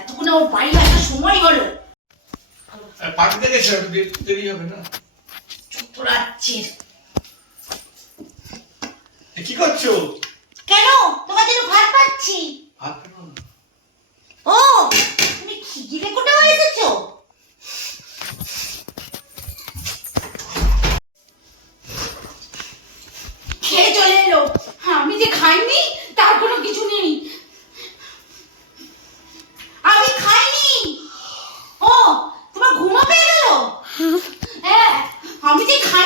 এতক্ষণে ওর বাড়ি আসার সময় হলো পার্টিতে গেছে দেরি হবে না? রাচ্ছে কি করছ? কেন? তোমার জন্য ভাত পাচ্ছি। ভাত ও তুমি কোটা হয়ে এসেছ? খেয়ে চলে এলো। হ্যাঁ, আমি যে খাইনি তার কোনো কিছু নেই।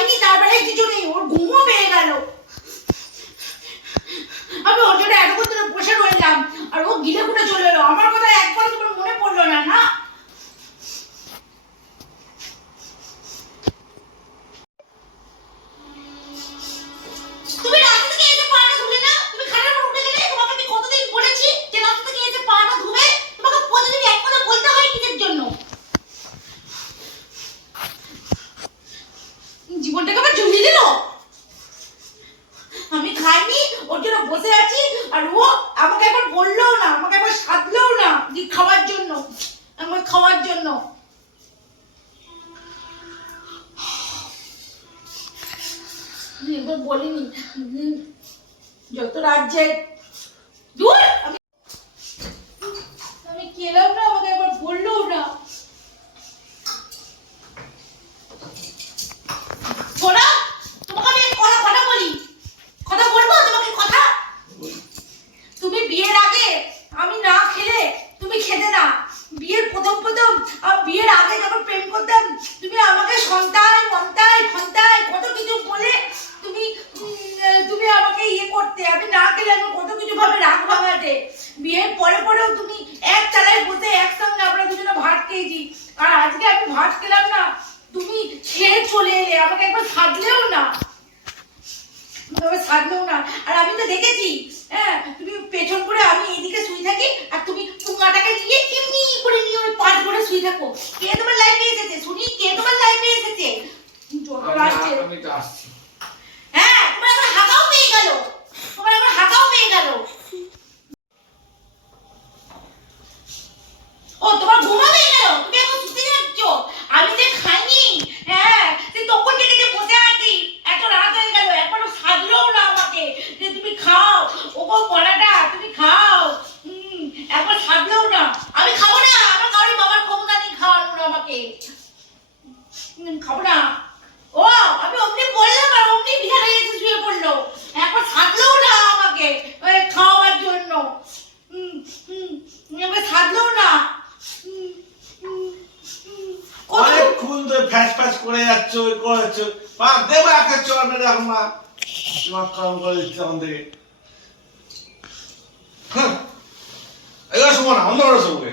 খাইনি তার বেলায় কিছু নেই, ওর ঘুমও পেয়ে গেল। আমি ওর জন্য এতক্ষণ বসে রইলাম। যত রাজ্যে আমি খেলাম না, আমাকে একবার বললেও না। কথা কথা বলি। কথা বলব? তোমাকে কথা? তুমি বিয়ের আগে আমি না খেলে তুমি খেতে না। বিয়ের প্রথম প্রথম আমি বিয়ের আগে যখন প্রেম করতাম, তুমি আমাকে সন্তান মন্তাই ফন্তাই কত কিছু বলে তুমি উম, আহ, তুমি আমাকে ইয়ে করতে আমি না খেলে আমি কত কিছু ভাবে রাগ ভাঙাতে বিয়ের পরে পরেও তুমি এক চালায় বসে একসঙ্গে আমরা দুজনে ভাত খেয়েছি। আর আজকে আমি ভাত খেলাম না তুমি খেয়ে চলে এলে আমাকে একবার সাজলেও না। তবে সাজলেও না। আর আমি তো দেখেছি হ্যাঁ তুমি পেছন করে আমি এদিকে শুয়ে থাকি আর তুমি পুঙ্গাটাকে নিয়ে এমনি করে নিয়ে ওই পাশ করে শুয়ে থাকো। কে তোমার লাইফে এসেছে? শুনি কে তোমার লাইফে এসেছে? যত আসছি। হ্যাঁ তোমার এখন হাতাও পেয়ে গেল। তোমার এখন হাতাও পেয়ে গেল ও তোমার ঘুমা পেয়ে গেল তুমি এখন শুতে যাচ্ছ আমি যে খাইনি হ্যাঁ তুই তখন থেকে যে বসে আছি এত রাত হয়ে গেল এখনও সাজলেও না আমাকে যে তুমি খাও ও গো পড়াটা তুমি খাও হুম একবার সাজলেও না আমি খাব না আমার কারোর বাবার ক্ষমতা নেই খাওয়ানোর আমাকে হুম, খাব ও, আমি অমনি বললাম আর অমনি বিছানায় এসে শুয়ে পড়ল। একবার সাজলেও না আমাকে খাওয়ার জন্য। একবার সাজলেও না। অনেকক্ষণ ধরে ফ্যাস ফ্যাস করে যাচ্ছ, ওই করে যাচ্ছ। মা, দেবে একটা চল মেরে মা। তোমার কাম করে দিচ্ছে আমাদের। হ্যাঁ এবার শোবো না অন্য ঘরে শোবো।